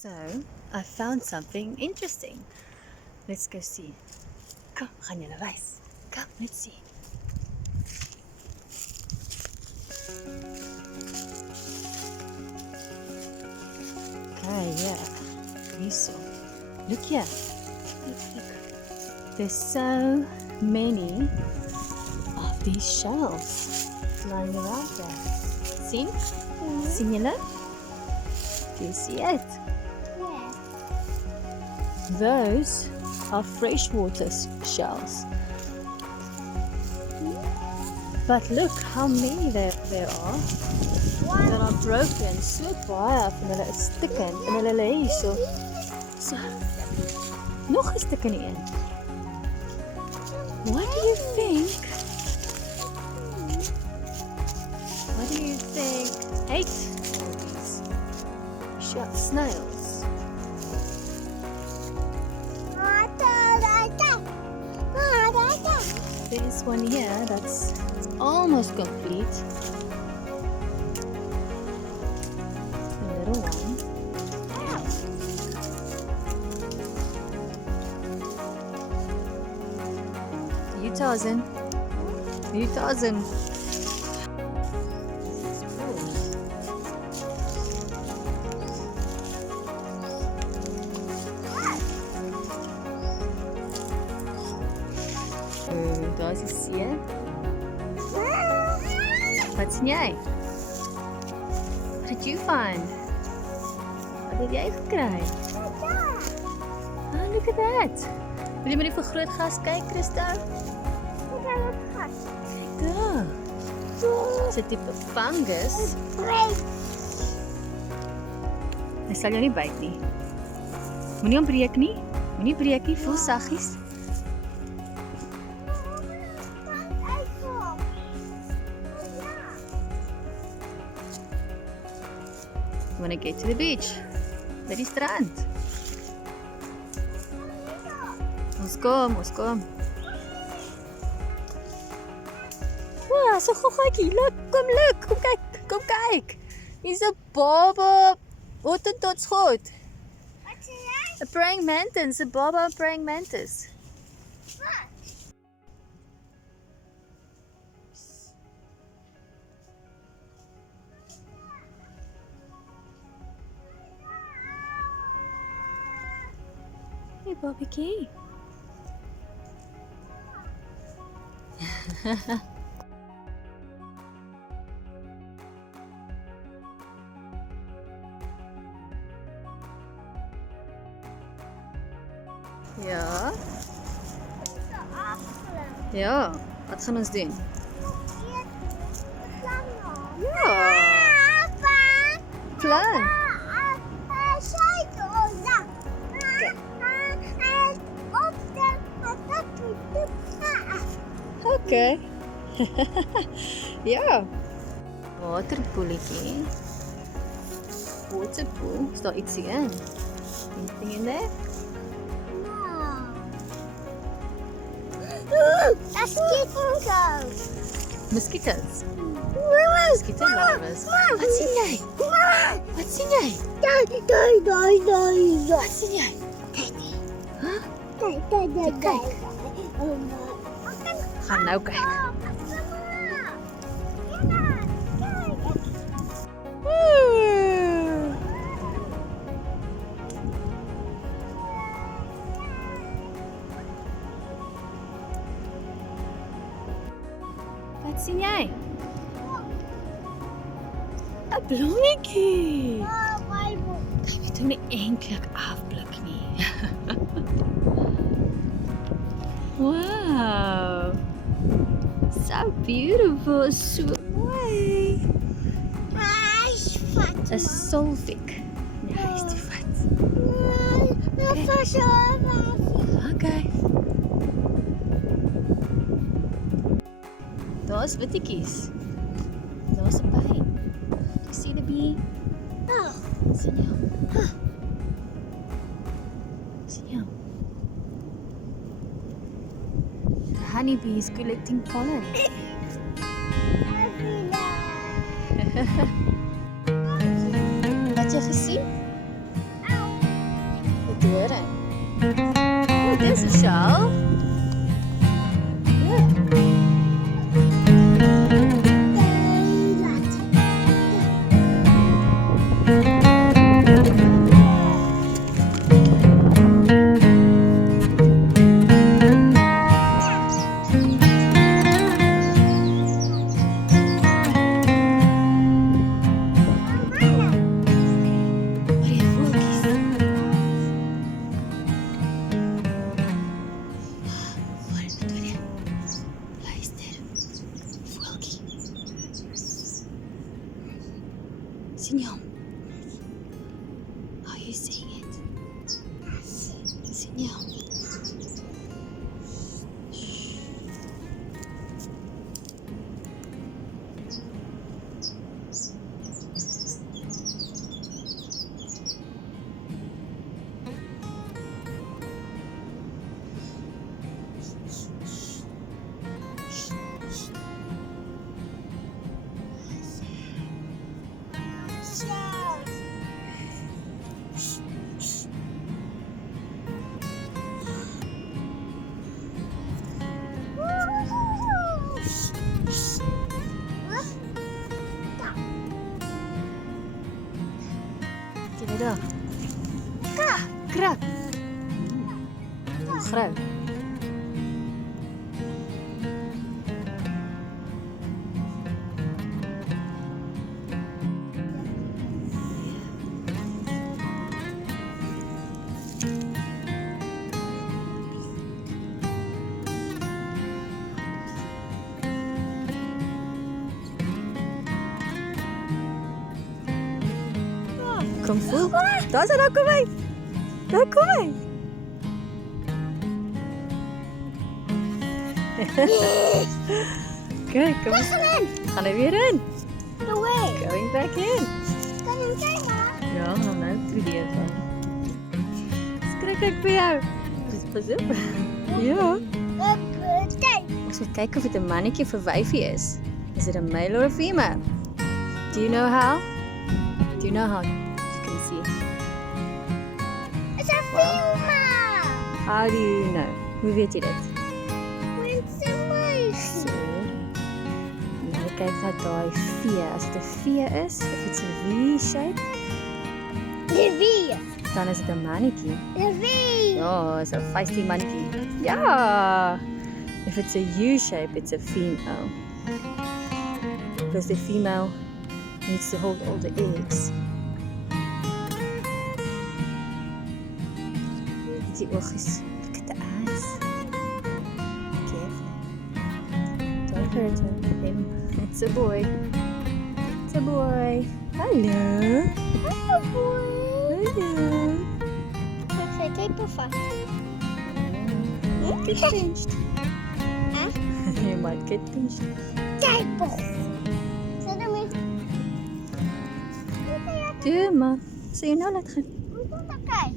So, I found something interesting. Let's go see. Kom, gaan julle wys. Kom, let's see. Okay, yeah. Hierso. Look here. Look. There's so many of these shells lying around there. See? Sien julle? Do you see it? Yeah. Those are freshwater shells. But look how many there are that are broken. So baie van hulle is stikkend en hulle lê hierso. So, nog 'n stikkende een. What do you think? What do you think? 8 of these snails. There's one here that's almost complete. A little one. You Tarzan. You Tarzan. Daar is die see. Wat sien jy? What did you find? Wat het jy gekry? Oh, look at that. Wil jy maar die vergrootglas kyk, Christo? Kyk daar. Dis 'n tipe fungus. Hy sal jou nie byt nie. Moenie hom breek nie. Moenie breek nie, voel saggies. When I get to the beach, by die strand. Ons kom. Wow, so goggetjie, look, kom kyk. Hier's 'n baba hottentotsgot. Wat sê jy? 'n praying mantis, 'n baba praying mantis. Wat? Hey, Bobbietjie. Ja. Ja, wat gaan ons doen? Ja, plan. Okay. Ja. Waterpoeletjie. Waterpoel. Is daar ietsie in? Anything in there? That's kittens. Mosquitoes. Mosquito larvas. Wat sien jy? Wat sien jy? Wat sien jy? Kyk. Gaan nou kyk. Wat sien jy? 'n blommetjie. Kyk, dit moet nie eintlik afblik nie. Wow. So beautiful. So mooi. A solvik. Nee, hy is te vat. Okay. Daar's wittetjies. Daar's 'n by. Sien die bee? Oh. Sien jy hom? Sien jy hom? The honeybee is collecting pollen. Wat jy gesien? Wat hoor hy? Oh, dis 'n shell. Sien jy hom? Are you seeing it? Sien jy hom? Kijk daar. Krak. Groot. Kom voel. Daar is hy, daar kom hy. Daar kom hy. Kijk, kom eens. Gaan hy weer in. No way. Going back in. Kan jy kyk maar? Ja, gaan nou probeer van. Skrik ek vir jou. Pas op. Ja. Kyk. Ons moet kyk of dit 'n mannetjie of 'n wyfie is. Is dit 'n male or a female? Do you know how? Do you know how you can see? It's a female. How do you know? Hoe weet jy dit? It's a mouse. So. Nou kyk na daai V. As dit 'n V is, of it's a V-shape, The V. dan is dit 'n mannetjie. The V. Ja, is 'n feisty mannetjie. Ja. If it's a U-shape, it's a female. Because the female needs to hold all the eggs. Die oogjes. Look at the eyes. Careful. Don't hurt him. It's a boy. It's a boy. Hello. Hello, boy. Hello. Kijk maar vast. Get pinched. Huh? You might get pinched. Kijk maar. Zet hem in. Doe maar. Sal jy nou laat gaan? Kijk.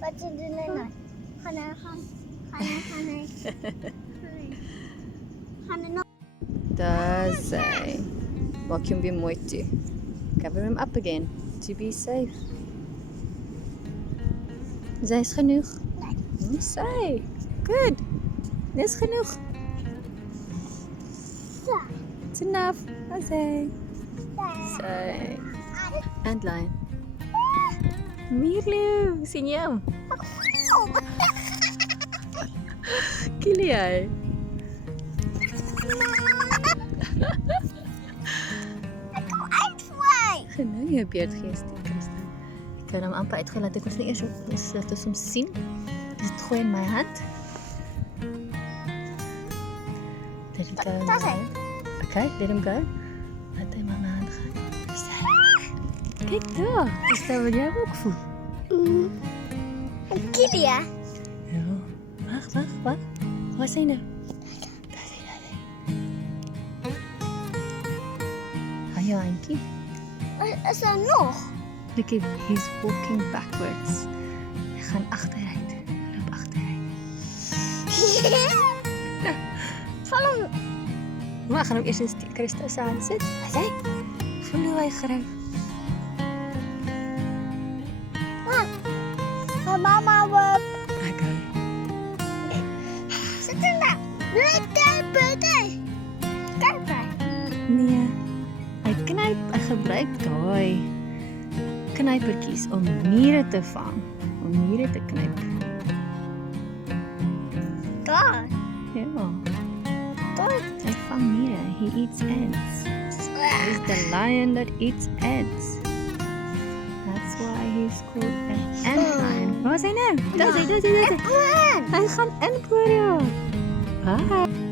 Wat ze doen nou? Gaan er nog. Daar is hy. Maak jy hom weer mooi toe. Cover him up again to be safe. Dis genoeg. Nee. Sy. Good. Dis genoeg. Zo. It's enough. Sy. Sy. And lion. Mierleeuw, sien jy hom? Kill jy? Nou jou beerdgees, Christa. Ek kan hom amper uitgelaat. Ek was nie eers op. Laat ons hom sien. Dis dit gooi in my hand. Let him go. Dat is hy. Okay, let him go. Laat hy maar my hand gaan. Kijk daar. Dis daar wil jy ook voel. Een kilia. Ja. Wacht. Waar is hy nou? Hi, Hankie. Is er nog? Look, he's walking backwards. Hy gaan achteruit. Loop achteruit. Val hom. Maar ek gaan hom eers in Christus se hand sit. Hy sê, voel hoe hy grou. Mama, wat? Okay. Sit in daar. Let kijken, kijk. Kijk maar. Nee, hy knyp, hy gebruik daai knypertjies om mure te vang, om mure te knyp. Daar. Ja, Daar. hy vang mure, he eats ants. He's the lion that eats ants. That's why he's called an ant lion. Waar is hy nou? Daar is hy. Kom aan. Hy gaan in voor jou. Bye.